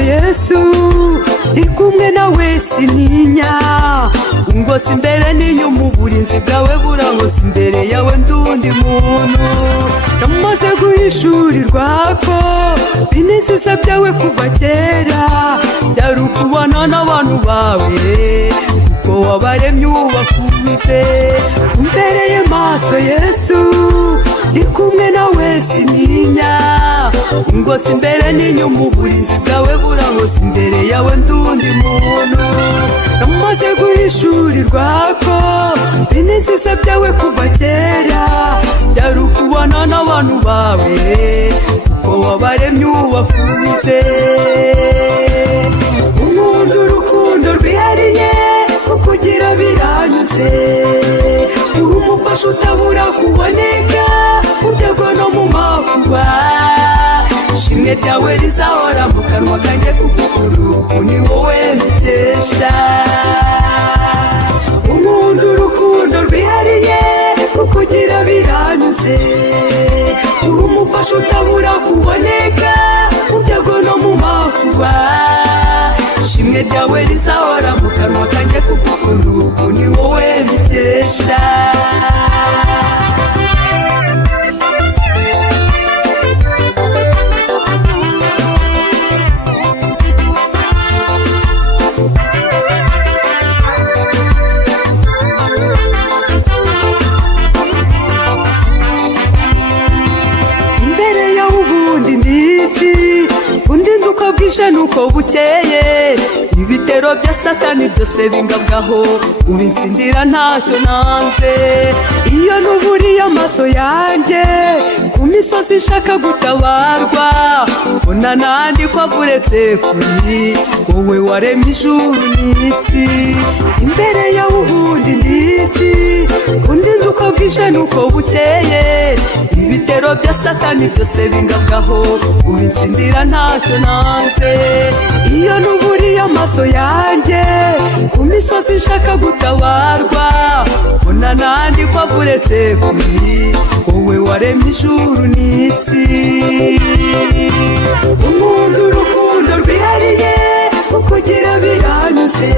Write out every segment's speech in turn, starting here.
Yesu ndi kumwe nawe sintinya, ungose imbere n'inyuma uburinzi bwawe burahose imbere yawe ndundi muntu. Namaze guhishurirwa ko binezeza byawe kuva kera byari ukubana n'abantu bawe kuko wabaremye ubakunze. Umbereye maso Yesu ndi kumwe nawe sintinya, ungose imbere n'inyuma uburinzi bwawe burahose imbere yawe ndundi muntu. Namaze guhishurirwa ko binezeza byawe kuva kera byari ukubana n'abantu bawe kuko wabaremye ubakunze. Umuntu urukundo rwihariye kukugira biranyuze, uri umufasha utabura kuboneka mu byago no mu makuba. Ishimwe ryawe rizahora mu kanwa kanjye kuko uruku ni wowe mbikesha. Umuntu urukundo rwihariye kukugira biranyuze, uri umufasha utabura kuboneka mu byago no mu makuba. Ishimwe ryawe rizahora mu kanwa kanjye kuko uruku ni wowe mbikesha. Bwije nuko bukeye ibitero bya Satani byose bingabwaho, ubitsindira ntacyo nanze. Iyo nuburiye amaso yanjye ku misozi nshaka gutabarwa, mbona nandi ko avuretse kuri wowe waremye ijuru n'isi. Imbere yawe ubundi ndiki undi nduko bwije nuko bukeye ibitero bya Satani byose bingabwaho, ubitsindira ntacyo nanze. Iyo nuburiye amaso yanjye ku misozi nshaka gutabarwa, mbona nandi ko avuretse kuri wowe waremye ijuru n'isi. Umuntu urukundo rwihariye kukugira biranyuze,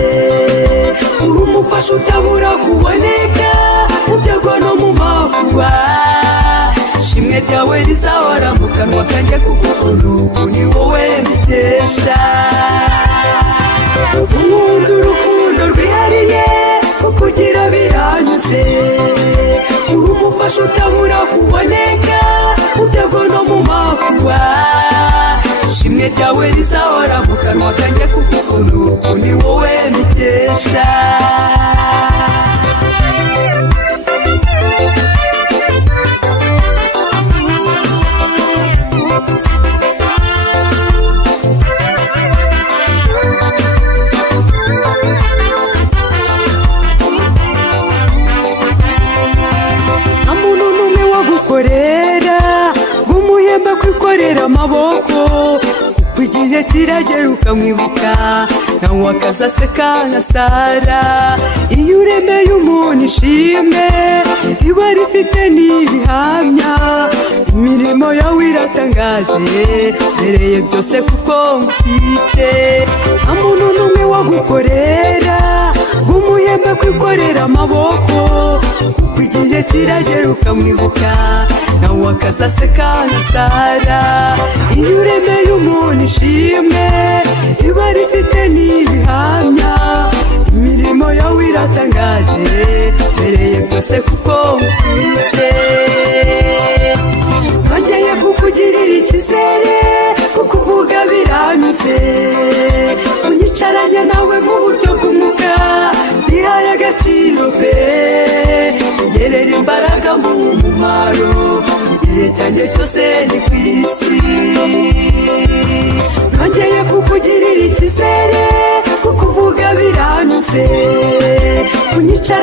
uri umufasha utabura kuboneka mu byago no mu makuba. Ishimwe ryawe rizahora mu kanwa kanjye kuko uruku ni wowe mbikesha. Umuntu urukundo rwihariye kukugira biranyuze, uri umufasha utabura kuboneka mu byago no mu makuba. Ishimwe ryawe rizahora mu kanwa kanjye kuko uruku ni wowe mbikesha. Kwikorera amaboko uko igihe kiragera ukamwibuka, nawe akazaseka nka Sara. Iyo uremeye umuntu ishimwe riba rifite n'ibihamya, imirimo yawe iratangaje mbereye byose kuko ngufite. Nta muntu n'umwe wagukorera ng'umuhembe kwikorera amaboko uko igihe kiragera ukamwibuka, nawe akazaseka nka Sara. Iyo uremeye umuntu ishimwe riba rifite n'ibihamya, imirimo yawe iratangaje mbereye byose kuko ngufite. Nongeye kukugirira icyizere kukuvuga biranyuze, unyicaranye nawe mu buryo bw'umwuka bihaye agaciro pe. Ngerera imbaraga mu mumaro igihe cyanjye cyose ni ku isi. Nongeye kukugirira icyizere kukuvuga biranyuze, unyicaranye